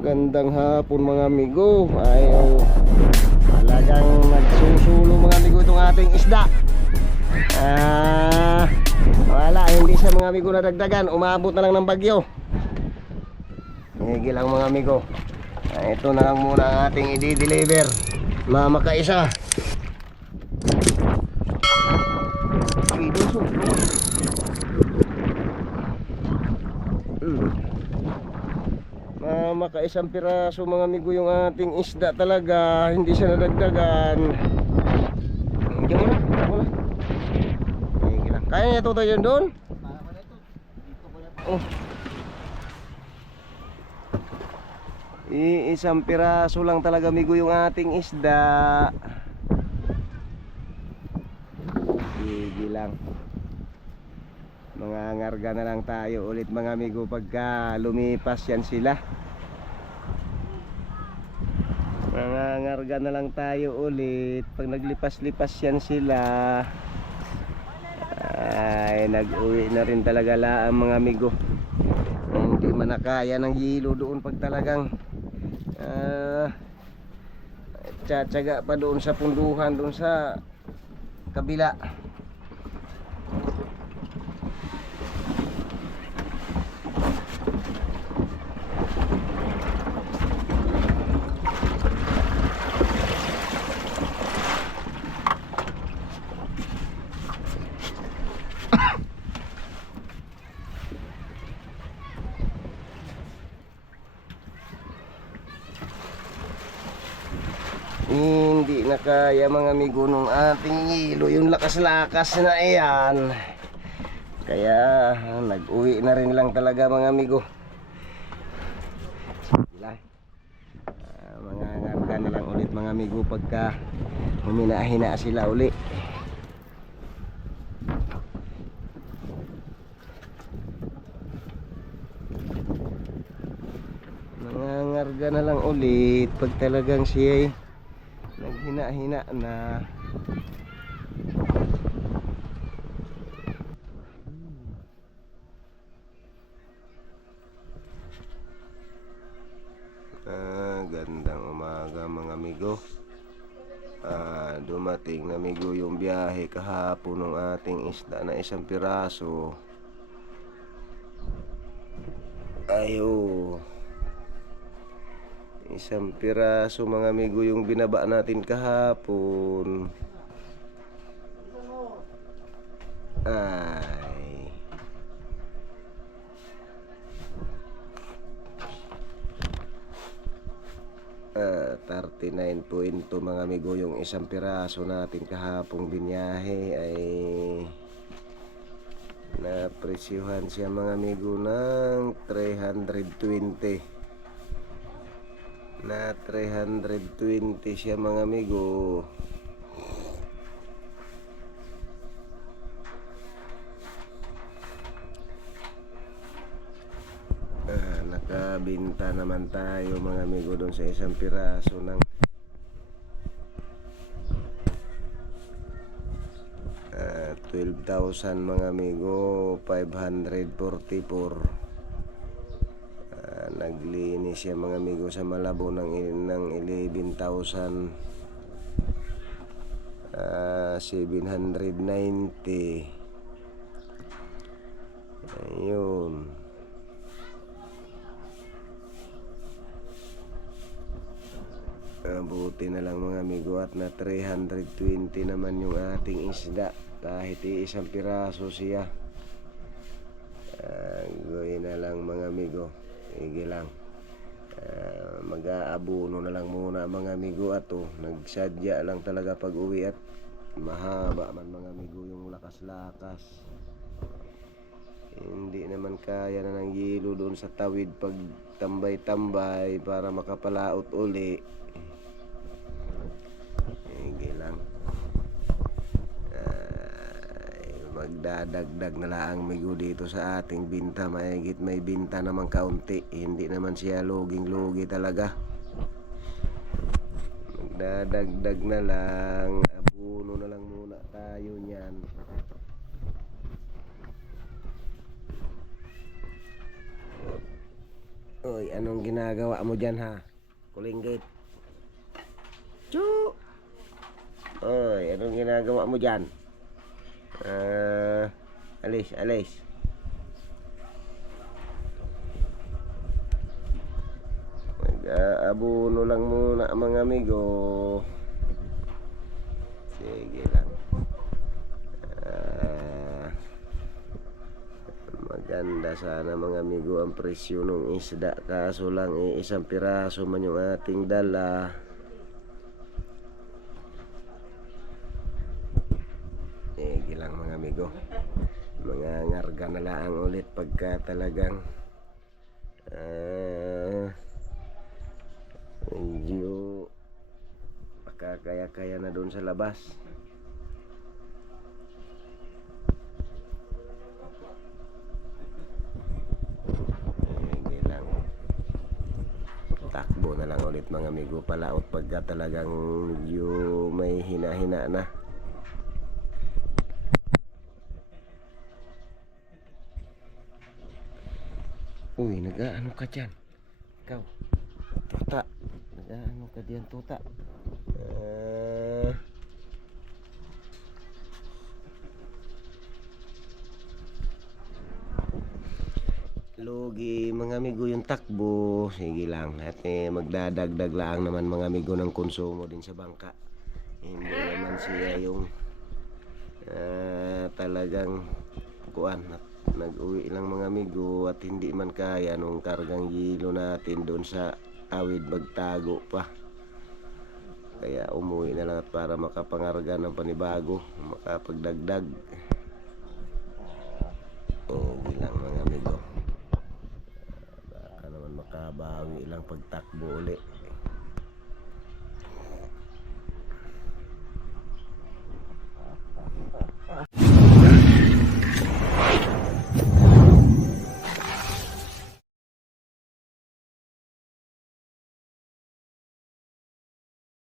Magandang hapon mga amigo. Ayaw talagang nagsusulo mga amigo itong ating isda. Wala, hindi siya mga amigo nadagdagan. Umabot na lang ng bagyo. Higil lang mga amigo. Ito na lang muna ang ating i-deliver. Mamakaisa. Makaisang piraso mga amigo yung ating isda talaga, hindi siya nadagdagan. Hindi mo na, ako na. Kaya niya ito tayo doon? Oh. Isang piraso lang talaga amigo yung ating isda. Sige lang. Mga ngarga na lang tayo ulit mga amigo pagka lumipas yan sila. Nangangarga na lang tayo ulit pag naglipas-lipas yan sila. Ay nag-uwi na rin talaga laang mga amigo. Hindi manakaya ng hilo doon pag talagang tsatsaga pa doon sa punduhan doon sa kabila. Hindi na kaya mga amigo nung ating hilo yung lakas-lakas na iyan. Kaya nag-uwi na rin lang talaga mga amigo. Mga ngarga na lang ulit mga amigo pagka humina-hina sila uli. Mga ngarga na lang ulit pag talagang siya naghina-hina na. Gandang umaga mga amigo. Dumating na amigo yung biyahe kahapon ng ating isda na isang piraso. Ayo. Isang piraso mga amigo yung binaba natin kahapon. Ay. Ah, 39.2 mga amigo yung isang piraso natin kahapong binyahe ay napresyuhan siya mga amigo ng 320. Na 320 siya mga amigo. Nakabinta naman tayo mga amigo doon sa isang piraso ng 12,000 mga amigo, 544. Naglinis siya mga amigo sa Malabo ng 11,000 790. Ayun. Buti na lang mga amigo at na 320 naman yung ating isda kahit isang piraso siya. Gawin na lang mga amigo. Sige lang. Mag-aabuno na lang muna mga amigo at nagsadya lang talaga pag uwi at mahaba man mga amigo yung lakas-lakas. Hindi naman kaya na ng hilo doon sa tawid pag tambay-tambay para makapalaot uli. Sige lang. Magdadagdag na lang amigo dito sa ating binta. Mahigit may binta naman kaunti. Hindi naman siya luging-lugi talaga. Magdadagdag na lang. Abuno na lang muna tayo niyan. Oy, anong ginagawa mo dyan ha? Kulinggit. Chu! Oy, anong ginagawa mo dyan? Alis, alis. Mag-aabuno lang muna mga amigo. Sige lang. Maganda sana mga amigo ang presyo ng isda. Kaso lang isang piraso man yung ating dala. Sige lang mga amigo. Mga ngarga na lang ulit pagka talagang medyo makakaya-kaya na doon sa labas. Sige lang. Takbo na lang ulit mga amigo. Palaot pagka talagang medyo may hina-hina na. Uy, nag-aano ka dyan? Ikaw, tuta. Nag-aano ka dyan, tuta? Lugi mga amigo yung takbo. Sige lang. At magdadagdag lang naman mga amigo ng konsumo din sa bangka. Hindi naman siya yung talagang kuan at nag-uwi lang mga amigo at hindi man kaya nung kargang hilo natin doon sa awid magtago pa, kaya umuwi na lang at para makapangarga ng panibago, makapagdagdag. Hindi lang mga amigo, baka naman makabawi lang pagtakbo uli.